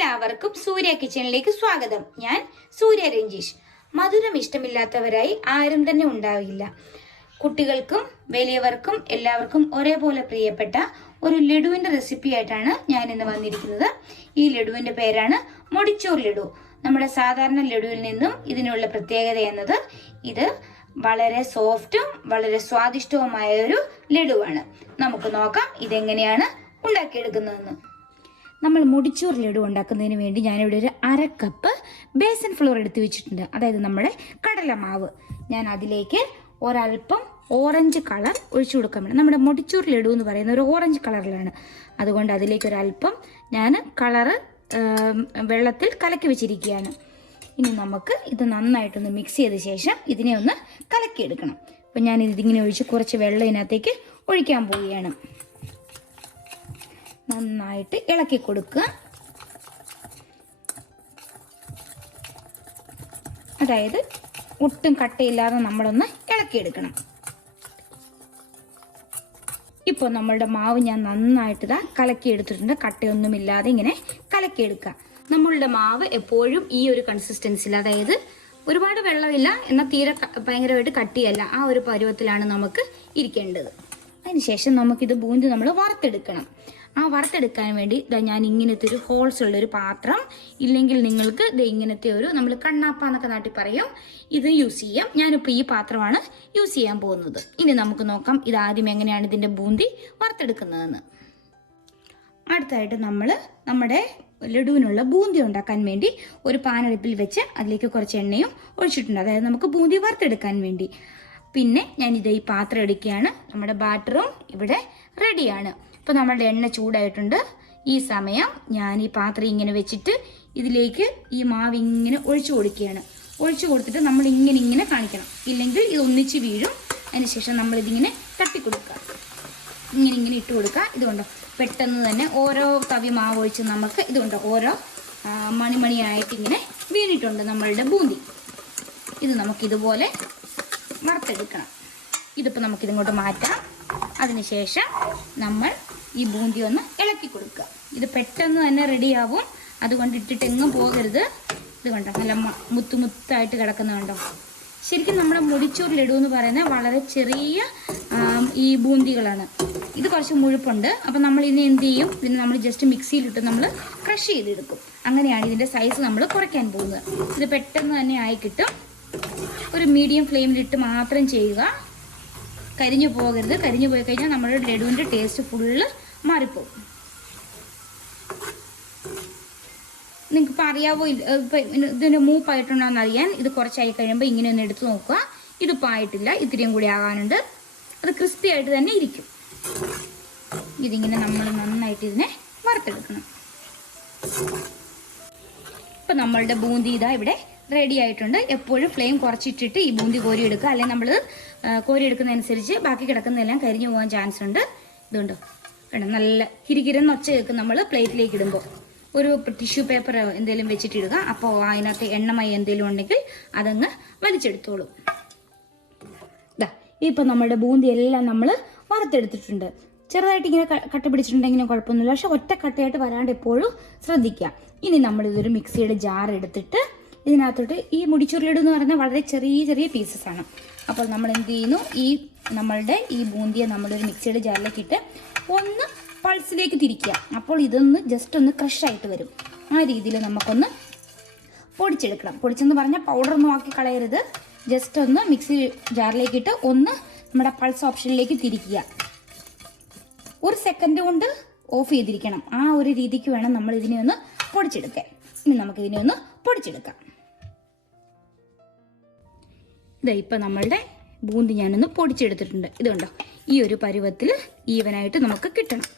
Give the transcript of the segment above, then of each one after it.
എല്ലാവർക്കും സൂര്യ കിച്ചണിലേക്ക് സ്വാഗതം. ഞാൻ സൂര്യ രഞ്ജീഷ്. മധുരം ഇഷ്ടമില്ലാത്തവരായി ആരും തന്നെ ഉണ്ടാവില്ല. കുട്ടികൾക്കും വലിയവർക്കും എല്ലാവർക്കും ഒരേപോലെ പ്രിയപ്പെട്ട ഒരു ലഡുവിന്റെ റെസിപ്പി ആയിട്ടാണ് ഞാൻ ഇന്ന് വന്നിരിക്കുന്നത്. ഈ ലഡുവിന്റെ പേരാണ് മൊടിച്ചൂർ ലഡു. നമ്മുടെ സാധാരണ ലഡുവിൽ നിന്നും ഇതിനുള്ള പ്രത്യേകത എന്നത് ഇത് വളരെ സോഫ്റ്റും വളരെ സ്വാദിഷ്ടവുമായ ഒരു ലഡുവാണ്. നമുക്ക് നോക്കാം ഇതെങ്ങനെയാണ് ഉണ്ടാക്കിയെടുക്കുന്നതെന്ന്. നമ്മൾ മുടിച്ചൂർ ലഡു ഉണ്ടാക്കുന്നതിന് വേണ്ടി ഞാനിവിടെ ഒരു 1/2 കപ്പ് ബേസൻ ഫ്ലോർ എടുത്ത് വെച്ചിട്ടുണ്ട്. അതായത് നമ്മുടെ കടലമാവ്. ഞാൻ അതിലേക്ക് ഒരൽപ്പം ഓറഞ്ച് കളർ ഒഴിച്ചു കൊടുക്കാൻ വേണ്ടി, നമ്മുടെ മുടിച്ചൂർ ലഡു എന്ന് പറയുന്ന ഒരു ഓറഞ്ച് കളറിലാണ്. അതുകൊണ്ട് അതിലേക്ക് ഒരൽപ്പം ഞാൻ കളറ് വെള്ളത്തിൽ കലക്കി വെച്ചിരിക്കുകയാണ്. ഇനി നമുക്ക് ഇത് നന്നായിട്ടൊന്ന് മിക്സ് ചെയ്ത ശേഷം ഇതിനെ ഒന്ന് കലക്കിയെടുക്കണം. അപ്പം ഞാൻ ഇതിങ്ങനെ ഒഴിച്ച് കുറച്ച് വെള്ളം ഇതിനകത്തേക്ക് ഒഴിക്കാൻ പോവുകയാണ്. നന്നായിട്ട് ഇളക്കി കൊടുക്കുക. അതായത് ഒട്ടും കട്ടയില്ലാതെ നമ്മളൊന്ന് ഇളക്കിയെടുക്കണം. ഇപ്പോൾ നമ്മളുടെ മാവ് ഞാൻ നന്നായിട്ട് കലക്കിയെടുത്തിട്ടുണ്ട്. കട്ടയൊന്നുമില്ലാതെ ഇങ്ങനെ കലക്കിയെടുക്കുക. നമ്മളുടെ മാവ് എപ്പോഴും ഈ ഒരു കൺസിസ്റ്റൻസിൽ, അതായത് ഒരുപാട് വെള്ളമില്ല എന്നാൽ തീരെ ഭയങ്കരമായിട്ട് കട്ടിയല്ല, ആ ഒരു പരുവത്തിലാണ് നമുക്ക് ഇരിക്കേണ്ടത്. അതിനുശേഷം നമുക്കിത് ബൂന്തി നമ്മൾ വറുത്തെടുക്കണം. ആ വറുത്തെടുക്കാൻ വേണ്ടി ഞാൻ ഇങ്ങനത്തെ ഒരു ഹോൾസ് ഉള്ളൊരു പാത്രം, ഇല്ലെങ്കിൽ നിങ്ങൾക്ക് ഇങ്ങനത്തെ ഒരു, നമ്മൾ കണ്ണാപ്പ എന്നൊക്കെ നാട്ടിൽ പറയും, ഇത് യൂസ് ചെയ്യാം. ഞാനിപ്പോൾ ഈ പാത്രമാണ് യൂസ് ചെയ്യാൻ പോകുന്നത്. ഇനി നമുക്ക് നോക്കാം ഇതാദ്യം എങ്ങനെയാണ് ഇതിൻ്റെ ബൂന്തി വറുത്തെടുക്കുന്നതെന്ന്. അടുത്തായിട്ട് നമ്മൾ നമ്മുടെ ലഡുവിനുള്ള ബൂന്തി ഉണ്ടാക്കാൻ വേണ്ടി ഒരു പാനടുപ്പിൽ വെച്ച് അതിലേക്ക് കുറച്ച് എണ്ണയും ഒഴിച്ചിട്ടുണ്ട്. അതായത് നമുക്ക് ബൂന്തി വറുത്തെടുക്കാൻ വേണ്ടി. പിന്നെ ഞാനിത് ഈ പാത്രം എടുക്കുകയാണ്. നമ്മുടെ ബാറ്ററും ഇവിടെ റെഡിയാണ്. ഇപ്പോൾ നമ്മളുടെ എണ്ണ ചൂടായിട്ടുണ്ട്. ഈ സമയം ഞാൻ ഈ പാത്രം ഇങ്ങനെ വെച്ചിട്ട് ഇതിലേക്ക് ഈ മാവ് ഇങ്ങനെ ഒഴിച്ചു കൊടുക്കുകയാണ്. ഒഴിച്ചു കൊടുത്തിട്ട് നമ്മൾ ഇങ്ങനെ കാണിക്കണം, ഇല്ലെങ്കിൽ ഇത് ഒന്നിച്ച് വീഴും. അതിനുശേഷം നമ്മളിതിങ്ങനെ തട്ടിക്കൊടുക്കുക, ഇങ്ങനെ ഇട്ട് കൊടുക്കുക. ഇതുകൊണ്ടോ പെട്ടെന്ന് തന്നെ ഓരോ തവി മാവ് ഒഴിച്ച് നമുക്ക് ഇതുകൊണ്ടോ ഓരോ മണിമണിയായിട്ട് ഇങ്ങനെ വീണിട്ടുണ്ട് നമ്മളുടെ ബൂന്തി. ഇത് നമുക്കിതുപോലെ വറുത്തെടുക്കണം. ഇതിപ്പോൾ നമുക്കിതിങ്ങോട്ട് മാറ്റാം. അതിനുശേഷം നമ്മൾ ഈ ബൂന്തി ഒന്ന് ഇളക്കി കൊടുക്കുക. ഇത് പെട്ടെന്ന് തന്നെ റെഡിയാവും. അതുകൊണ്ട് ഇട്ടിട്ട് എങ്ങും പോകരുത്. ഇത് കണ്ടോ നല്ല മുത്തായിട്ട് കിടക്കുന്ന കണ്ടോ. ശരിക്കും നമ്മുടെ മുടിച്ചൂർ ലഡു എന്ന് പറയുന്നത് വളരെ ചെറിയ ഈ ബൂന്തികളാണ്. ഇത് കുറച്ച് മുഴുപ്പുണ്ട്. അപ്പം നമ്മൾ ഇതിനെ എന്ത് ചെയ്യും, ഇതിനെ നമ്മൾ ജസ്റ്റ് മിക്സിയിലിട്ട് നമ്മൾ ക്രഷ് ചെയ്തെടുക്കും. അങ്ങനെയാണ് ഇതിൻ്റെ സൈസ് നമ്മൾ കുറയ്ക്കാൻ പോകുന്നത്. ഇത് പെട്ടെന്ന് തന്നെ ആയി കിട്ടും. ഒരു മീഡിയം ഫ്ലെയിമിലിട്ട് മാത്രം ചെയ്യുക. കരിഞ്ഞു പോകരുത്. കരിഞ്ഞു പോയി കഴിഞ്ഞാൽ നമ്മുടെ ലഡുവിൻ്റെ ടേസ്റ്റ് ഫുള്ള് മാറിപ്പോകും. നിങ്ങൾക്കിപ്പോൾ അറിയാവോ, ഇപ്പം ഇതിന് മൂപ്പായിട്ടുണ്ടോയെന്ന് അറിയാൻ ഇത് കുറച്ചായി കഴിയുമ്പോൾ ഇങ്ങനെ ഒന്ന് എടുത്ത് നോക്കുക. ഇതിപ്പോൾ ആയിട്ടില്ല, ഇത്തിരിയും കൂടി ആകാനുണ്ട്. അത് ക്രിസ്പി ആയിട്ട് തന്നെ ഇരിക്കും. ഇതിങ്ങനെ നമ്മൾ നന്നായിട്ട് ഇതിനെ വറുത്തെടുക്കണം. ഇപ്പം നമ്മളുടെ ബൂന്തി ഇതാ ഇവിടെ റെഡി ആയിട്ടുണ്ട്. എപ്പോഴും ഫ്ലെയിം കുറച്ചിട്ടിട്ട് ഈ ബൂന്തി കോരിയെടുക്കുക. അല്ലെങ്കിൽ നമ്മൾ കോരിയെടുക്കുന്നതനുസരിച്ച് ബാക്കി കിടക്കുന്നതെല്ലാം കരിഞ്ഞു പോകാൻ ചാൻസ് ഉണ്ട്. ഇതുണ്ടോ വേണം നല്ല കിരികിരെന്ന് ഒച്ച കേൾക്കും നമ്മൾ പ്ലേറ്റിലേക്ക് ഇടുമ്പോൾ. ഒരു ടിഷ്യൂ പേപ്പർ എന്തെങ്കിലും വെച്ചിട്ടിടുക. അപ്പോൾ അതിനകത്ത് എണ്ണമയം എന്തെങ്കിലും ഉണ്ടെങ്കിൽ അതങ്ങ് വലിച്ചെടുത്തോളും. ഇതാ ഇപ്പം നമ്മുടെ ബൂന്തി എല്ലാം നമ്മൾ വറുത്തെടുത്തിട്ടുണ്ട്. ചെറുതായിട്ട് ഇങ്ങനെ കട്ട പിടിച്ചിട്ടുണ്ടെങ്കിലും കുഴപ്പമൊന്നുമില്ല. പക്ഷെ ഒറ്റ കട്ടയായിട്ട് വരാണ്ട് എപ്പോഴും ശ്രദ്ധിക്കുക. ഇനി നമ്മളിതൊരു മിക്സിയുടെ ജാർ എടുത്തിട്ട് ഇതിനകത്തോട്ട്, ഈ മുടിച്ചൂർ ലഡു എന്ന് പറഞ്ഞാൽ വളരെ ചെറിയ പീസസ് ആണ്. അപ്പോൾ നമ്മൾ എന്ത് ചെയ്യുന്നു, നമ്മളുടെ ഈ ബൂന്തിയെ നമ്മളൊരു മിക്സിയുടെ ജാറിലേക്ക് ഇട്ട് ഒന്ന് പൾസിലേക്ക് തിരിക്കുക. അപ്പോൾ ഇതൊന്ന് ജസ്റ്റ് ഒന്ന് ക്രഷായിട്ട് വരും. ആ രീതിയിൽ നമുക്കൊന്ന് പൊടിച്ചെടുക്കണം. പൊടിച്ചെന്ന് പറഞ്ഞാൽ പൗഡറൊന്നും ആക്കി കളയരുത്. ജസ്റ്റ് ഒന്ന് മിക്സി ജാറിലേക്ക് ഇട്ട് ഒന്ന് നമ്മുടെ പൾസ് ഓപ്ഷനിലേക്ക് തിരിക്കുക. 1 സെക്കൻഡ് കൊണ്ട് ഓഫ് ചെയ്തിരിക്കണം. ആ ഒരു രീതിക്ക് വേണം നമ്മൾ ഇതിനെ ഒന്ന് പൊടിച്ചെടുക്കാൻ. ഇനി നമുക്കിതിനെ ഒന്ന് പൊടിച്ചെടുക്കാം. ഇതാ ഇപ്പം നമ്മളുടെ ബൂന്തി ഞാനൊന്ന് പൊടിച്ചെടുത്തിട്ടുണ്ട്. ഇതുണ്ടോ ഈ ഒരു പരുവത്തിൽ ഈവനായിട്ട് നമുക്ക് കിട്ടണം.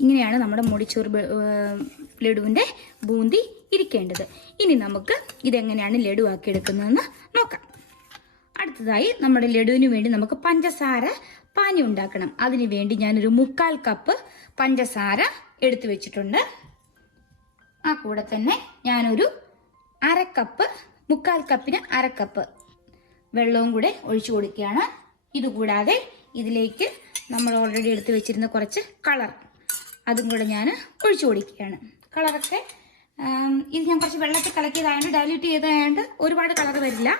ഇങ്ങനെയാണ് നമ്മുടെ മുടിച്ചൂർ ലഡുവിൻ്റെ ബൂന്തി ഇരിക്കേണ്ടത്. ഇനി നമുക്ക് ഇതെങ്ങനെയാണ് ലഡു ആക്കി എടുക്കുന്നതെന്ന് നോക്കാം. അടുത്തതായി നമ്മുടെ ലഡുവിന് വേണ്ടി നമുക്ക് പഞ്ചസാര പാനി ഉണ്ടാക്കണം. അതിന് വേണ്ടി ഞാനൊരു 3/4 കപ്പ് പഞ്ചസാര എടുത്തു വെച്ചിട്ടുണ്ട്. ആ കൂടെ തന്നെ ഞാനൊരു 1/2 കപ്പ്, 3/4 കപ്പിന് 1/2 കപ്പ് വെള്ളവും കൂടെ ഒഴിച്ചു കൊടുക്കുകയാണ്. ഇതുകൂടാതെ ഇതിലേക്ക് നമ്മൾ ഓൾറെഡി എടുത്ത് വെച്ചിരുന്ന കുറച്ച് കളർ, അതും കൂടെ ഞാൻ ഒഴിച്ചു കൊടുക്കുകയാണ്. കളറൊക്കെ ഇത് ഞാൻ കുറച്ച് വെള്ളത്തിൽ കലക്കിയതായതുകൊണ്ട് ഡൈല്യൂട്ട് ചെയ്തതായതുകൊണ്ട് ഒരുപാട് കളർ വരില്ല.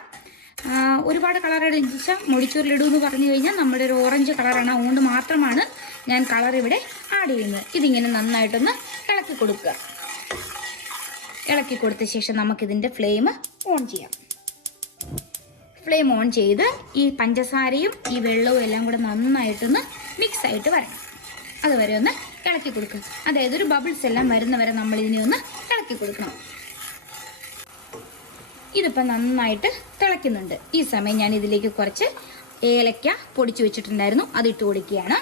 ഒരുപാട് കളർ അടിച്ച മൊടിച്ചൂർ ലഡു എന്ന് പറഞ്ഞു കഴിഞ്ഞാൽ നമ്മുടെ ഒരു ഓറഞ്ച് കളറാണ്. അതുകൊണ്ട് മാത്രമാണ് ഞാൻ കളർ ഇവിടെ ആഡ് ചെയ്യുന്നത്. ഇതിങ്ങനെ നന്നായിട്ടൊന്ന് ഇളക്കി കൊടുക്കുക. ഇളക്കി കൊടുത്ത ശേഷം നമുക്കിതിൻ്റെ ഫ്ലെയിം ഓൺ ചെയ്യാം. ഫ്ലെയിം ഓൺ ചെയ്ത് ഈ പഞ്ചസാരയും ഈ വെള്ളവും എല്ലാം കൂടെ നന്നായിട്ടൊന്ന് മിക്സ് ആയിട്ട് വരണം. അതുവരെ ഒന്ന് ഇളക്കി കൊടുക്കുക. അതായത് ഒരു ബബിൾസ് എല്ലാം വരുന്നവരെ നമ്മൾ ഇതിനെ ഒന്ന് ഇളക്കി കൊടുക്കണം. ഇതിപ്പോൾ നന്നായിട്ട് തിളയ്ക്കുന്നുണ്ട്. ഈ സമയം ഞാൻ ഇതിലേക്ക് കുറച്ച് ഏലക്ക പൊടിച്ചു വെച്ചിട്ടുണ്ടായിരുന്നു, അതിട്ട് കൊടുക്കുകയാണ്.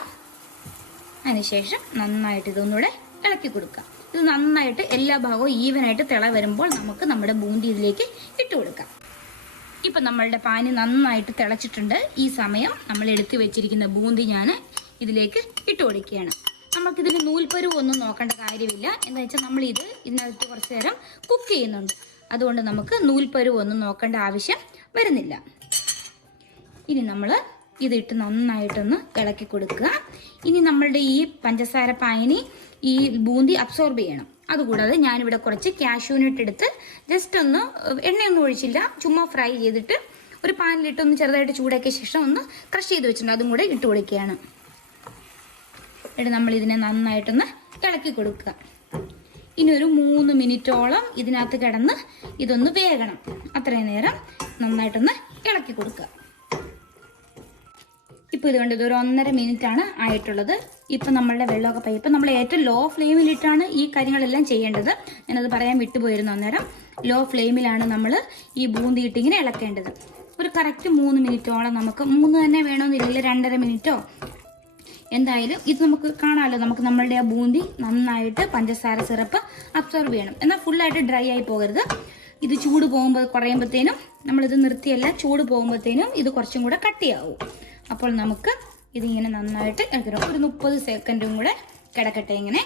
അതിനുശേഷം നന്നായിട്ട് ഇതൊന്നുകൂടെ ഇളക്കി കൊടുക്കുക. ഇത് നന്നായിട്ട് എല്ലാ ഭാഗവും ഈവനായിട്ട് തിള വരുമ്പോൾ നമുക്ക് നമ്മുടെ ബൂന്തി ഇതിലേക്ക് ഇട്ട് കൊടുക്കാം. ഇപ്പം നമ്മളുടെ പാനി നന്നായിട്ട് തിളച്ചിട്ടുണ്ട്. ഈ സമയം നമ്മൾ എടുത്തു വെച്ചിരിക്കുന്ന ബൂന്തി ഞാൻ ഇതിലേക്ക് ഇട്ട് കൊടുക്കുകയാണ്. നമുക്കിതിന് നൂൽപ്പരുവ് ഒന്നും നോക്കേണ്ട കാര്യമില്ല. എന്താ വെച്ചാൽ നമ്മളിത് ഇതിനകത്ത് കുറച്ച് നേരം കുക്ക് ചെയ്യുന്നുണ്ട്. അതുകൊണ്ട് നമുക്ക് നൂൽപ്പരുവ് ഒന്നും നോക്കേണ്ട ആവശ്യം വരുന്നില്ല. ഇനി നമ്മൾ ഇതിട്ട് നന്നായിട്ടൊന്ന് ഇളക്കി കൊടുക്കുക. ഇനി നമ്മളുടെ ഈ പഞ്ചസാര പാനി ഈ ബൂന്തി അബ്സോർബ് ചെയ്യണം. അതുകൂടാതെ ഞാനിവിടെ കുറച്ച് കാഷ്യൂനട്ട് എടുത്ത് ജസ്റ്റ് ഒന്ന് എണ്ണയൊന്നും ഒഴിച്ചില്ല, ചുമ്മാ ഫ്രൈ ചെയ്തിട്ട് ഒരു പാനിലിട്ട് ഒന്ന് ചെറുതായിട്ട് ചൂടാക്കിയ ശേഷം ഒന്ന് ക്രഷ് ചെയ്ത് വെച്ചിട്ടുണ്ട്, അതും കൂടെ ഇട്ട് കൊടുക്കുകയാണ്. എന്നിട്ട് നമ്മൾ ഇതിനെ നന്നായിട്ടൊന്ന് ഇളക്കി കൊടുക്കുക. ഇനി ഒരു 3 മിനിറ്റോളം ഇതിനകത്ത് കിടന്ന് ഇതൊന്ന് വേകണം. അത്രയും നേരം നന്നായിട്ടൊന്ന് ഇളക്കി കൊടുക്കുക. ഇപ്പോൾ ഇതുകൊണ്ട് ഇതൊരു 1.5 മിനിറ്റാണ് ആയിട്ടുള്ളത്. ഇപ്പം നമ്മളുടെ വെള്ളമൊക്കെ പോയി. ഇപ്പം നമ്മൾ ഏറ്റവും ലോ ഫ്ലെയിമിലിട്ടാണ് ഈ കാര്യങ്ങളെല്ലാം ചെയ്യേണ്ടത്. ഞാനത് പറയാൻ വിട്ടുപോയിരുന്നു. അന്നേരം ലോ ഫ്ലെയിമിലാണ് നമ്മൾ ഈ ബൂന്തി ഇട്ടിങ്ങനെ ഇളക്കേണ്ടത്. ഒരു കറക്റ്റ് 3 മിനിറ്റോളം, നമുക്ക് 3 തന്നെ വേണമെന്നില്ല, 2.5 മിനിറ്റോ എന്തായാലും ഇത് നമുക്ക് കാണാമല്ലോ. നമുക്ക് നമ്മളുടെ ആ ബൂന്തി നന്നായിട്ട് പഞ്ചസാര സിറപ്പ് അബ്സോർബ് ചെയ്യണം. എന്നാൽ ഫുള്ളായിട്ട് ഡ്രൈ ആയി പോകരുത്. ഇത് ചൂട് പോകുമ്പോൾ കുറയുമ്പോഴത്തേനും നമ്മളിത് നിർത്തിയല്ല, ചൂട് പോകുമ്പോഴത്തേനും ഇത് കുറച്ചും കൂടെ കട്ടിയാവും. അപ്പോൾ നമുക്ക് ഇതിങ്ങനെ നന്നായിട്ട് എടുക്കണം. ഒരു 30 സെക്കൻഡും കൂടെ കിടക്കട്ടെ ഇങ്ങനെ.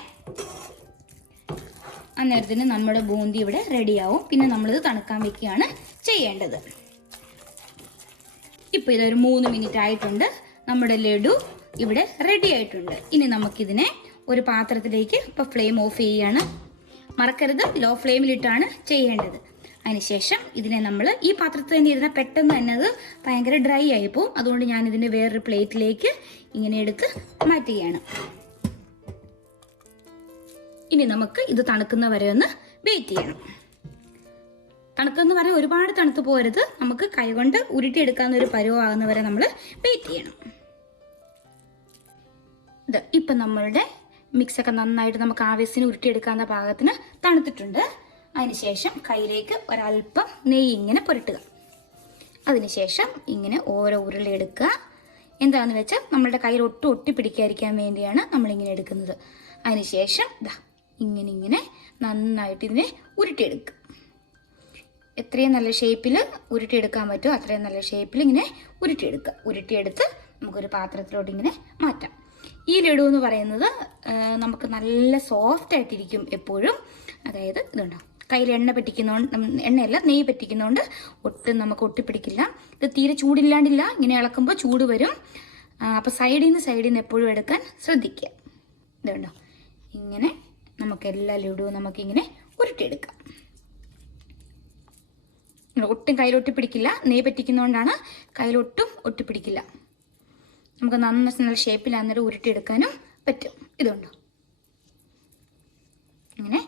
അന്നേരത്തിന് നമ്മുടെ ബൂന്തി ഇവിടെ റെഡിയാവും. പിന്നെ നമ്മളിത് തണുക്കാൻ വെക്കുകയാണ് ചെയ്യേണ്ടത്. ഇപ്പോൾ ഇതൊരു 3 മിനിറ്റ് ആയിട്ടുണ്ട്. നമ്മുടെ ലഡു ഇവിടെ റെഡി ആയിട്ടുണ്ട്. ഇനി നമുക്കിതിനെ ഒരു പാത്രത്തിലേക്ക് ഇപ്പോൾ ഫ്ലെയിം ഓഫ് ചെയ്യുകയാണ്. മറക്കരുത്, ലോ ഫ്ലെയിമിലിട്ടാണ് ചെയ്യേണ്ടത്. അതിനുശേഷം ഇതിനെ നമ്മൾ ഈ പാത്രത്തിൽ തന്നെ ഇരുന്നാൽ പെട്ടെന്ന് തന്നെ അത് ഭയങ്കര ഡ്രൈ ആയിപ്പോവും. അതുകൊണ്ട് ഞാൻ ഇതിനെ വേറൊരു പ്ലേറ്റിലേക്ക് ഇങ്ങനെ എടുത്ത് മാറ്റുകയാണ്. ഇനി നമുക്ക് ഇത് തണുക്കുന്ന വരെ ഒന്ന് വെയിറ്റ് ചെയ്യണം. തണുക്കെന്ന് പറയാൻ ഒരുപാട് തണുത്ത് പോരുത്. നമുക്ക് കൈകൊണ്ട് ഉരുട്ടിയെടുക്കാവുന്ന ഒരു പരുവാകുന്ന വരെ നമ്മൾ വെയിറ്റ് ചെയ്യണം. ഇപ്പം നമ്മളുടെ മിക്സൊക്കെ നന്നായിട്ട് നമുക്ക് ആവശ്യത്തിന് ഉരുട്ടിയെടുക്കാവുന്ന പാകത്തിന് തണുത്തിട്ടുണ്ട്. അതിനുശേഷം കയ്യിലേക്ക് ഒരല്പം നെയ്യ് ഇങ്ങനെ പുരട്ടുക. അതിനുശേഷം ഇങ്ങനെ ഓരോ ഉരുളെടുക്കുക. എന്താണെന്ന് വെച്ചാൽ നമ്മളുടെ കയ്യിൽ ഒട്ടും ഒട്ടിപ്പിടിക്കാതിരിക്കാൻ വേണ്ടിയാണ് നമ്മളിങ്ങനെ എടുക്കുന്നത്. അതിനുശേഷം ഇങ്ങനെ നന്നായിട്ട് ഇതിനെ ഉരുട്ടിയെടുക്കുക. എത്രയും നല്ല ഷേപ്പിൽ ഉരുട്ടിയെടുക്കാൻ പറ്റുമോ അത്രയും നല്ല ഷേപ്പിൽ ഇങ്ങനെ ഉരുട്ടിയെടുക്കുക. ഉരുട്ടിയെടുത്ത് നമുക്കൊരു പാത്രത്തിലോട്ട് ഇങ്ങനെ മാറ്റാം. ഈ ലഡു എന്ന് പറയുന്നത് നമുക്ക് നല്ല സോഫ്റ്റ് ആയിട്ടിരിക്കും എപ്പോഴും. അതായത് ഇതുണ്ടോ, കയ്യിൽ എണ്ണയല്ല നെയ്യ് പറ്റിക്കുന്നതുകൊണ്ട് ഒട്ടും നമുക്ക് ഒട്ടിപ്പിടിക്കില്ല. ഇത് തീരെ ചൂടില്ലാണ്ടില്ല, ഇങ്ങനെ ഇളക്കുമ്പോൾ ചൂട് വരും. അപ്പോൾ സൈഡിൽ നിന്ന് എപ്പോഴും എടുക്കാൻ ശ്രദ്ധിക്കുക. ഇതുണ്ടോ, ഇങ്ങനെ നമുക്ക് എല്ലാ ലഡുവും നമുക്കിങ്ങനെ ഉരുട്ടിയെടുക്കാം. ഒട്ടും കയ്യിലൊട്ടിപ്പിടിക്കില്ല, നെയ്യ് പറ്റിക്കുന്നതുകൊണ്ടാണ് കയ്യിലൊട്ടും ഒട്ടിപ്പിടിക്കില്ല. നമുക്ക് നല്ല ഷേപ്പിൽ അന്നേരം ഉരുട്ടിയെടുക്കാനും പറ്റും. ഇതുണ്ടോ, ഇങ്ങനെ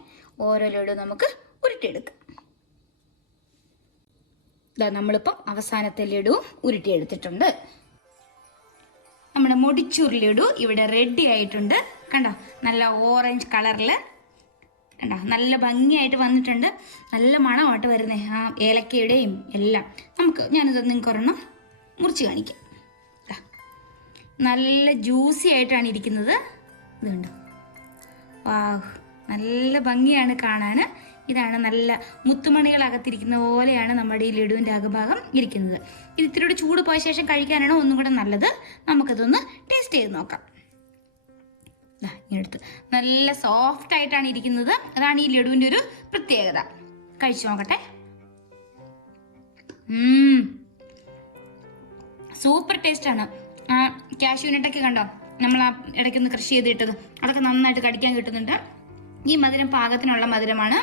ഓരോ ലഡു നമുക്ക് ഉരുട്ടിയെടുക്കാം. നമ്മളിപ്പം അവസാനത്തെ ലഡു ഉരുട്ടിയെടുത്തിട്ടുണ്ട്. നമ്മുടെ മൊടിച്ചൂർ ലഡു ഇവിടെ റെഡി ആയിട്ടുണ്ട്. കണ്ടോ, നല്ല ഓറഞ്ച് കളറിൽ കണ്ടോ, നല്ല ഭംഗിയായിട്ട് വന്നിട്ടുണ്ട്. നല്ല മണമായിട്ട് വരുന്നത് ആ ഏലക്കയുടെയും എല്ലാം. ഞാനിത് നിങ്ങൾക്ക് ഒരെണ്ണം മുറിച്ച് കാണിക്കാം. നല്ല ജ്യൂസി ആയിട്ടാണ് ഇരിക്കുന്നത്. ഇതുണ്ട്, വാഹ്, നല്ല ഭംഗിയാണ് കാണാൻ. ഇതാണ് നല്ല മുത്തുമണികളകത്തിരിക്കുന്ന പോലെയാണ് നമ്മുടെ ഈ ലഡുവിൻ്റെ അകഭാഗം ഇരിക്കുന്നത്. ഇത് ഇത്തിരി ചൂട് പോയ ശേഷം കഴിക്കാനാണ് ഒന്നും കൂടെ നല്ലത്. നമുക്കതൊന്ന് ടേസ്റ്റ് ചെയ്ത് നോക്കാം. ഇങ്ങനെടുത്ത് നല്ല സോഫ്റ്റ് ആയിട്ടാണ് ഇരിക്കുന്നത്. അതാണ് ഈ ലഡുവിൻ്റെ ഒരു പ്രത്യേകത. കഴിച്ചു നോക്കട്ടെ. സൂപ്പർ ടേസ്റ്റാണ്. ആ കാഷ്യൂനട്ടൊക്കെ കണ്ടോ, നമ്മൾ ആ ഇടയ്ക്കൊന്ന് കൃഷി ചെയ്തിട്ടത്, അതൊക്കെ നന്നായിട്ട് കടിക്കാൻ കിട്ടുന്നുണ്ട്. ഈ മധുരം പാകത്തിനുള്ള മധുരമാണ്.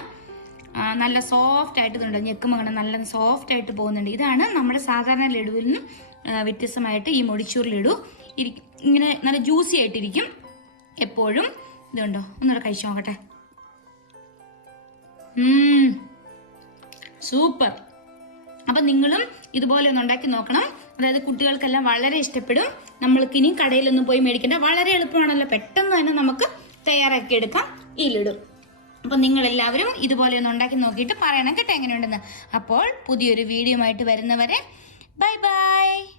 നല്ല സോഫ്റ്റ് ആയിട്ട് ഇതുണ്ട്, ഞെക്കുമ്പോൾ അങ്ങനെ നല്ല സോഫ്റ്റ് ആയിട്ട് പോകുന്നുണ്ട്. ഇതാണ് നമ്മുടെ സാധാരണ ലഡുവിൽ നിന്നും വ്യത്യസ്തമായിട്ട് ഈ മൊടിച്ചൂർ ലഡു ഇങ്ങനെ നല്ല ജ്യൂസി ആയിട്ടിരിക്കും എപ്പോഴും. ഇതുണ്ടോ, ഒന്നുകൂടെ കഴിച്ചു നോക്കട്ടെ. സൂപ്പർ. അപ്പം നിങ്ങളും ഇതുപോലെ ഒന്ന് ഉണ്ടാക്കി നോക്കണം. അതായത് കുട്ടികൾക്കെല്ലാം വളരെ ഇഷ്ടപ്പെടും. നമ്മൾക്ക് ഇനി കടയിലൊന്നും പോയി മേടിക്കേണ്ട, വളരെ എളുപ്പമാണല്ലോ, പെട്ടെന്ന് തന്നെ നമുക്ക് തയ്യാറാക്കി എടുക്കാം ഈ ലഡു. അപ്പം നിങ്ങളെല്ലാവരും ഇതുപോലെ ഒന്ന് ഉണ്ടാക്കി നോക്കിയിട്ട് പറയണം കേട്ടോ എങ്ങനെയുണ്ടെന്ന്. അപ്പോൾ പുതിയൊരു വീഡിയോ ആയിട്ട് വരുന്നവരെ ബൈ ബൈ.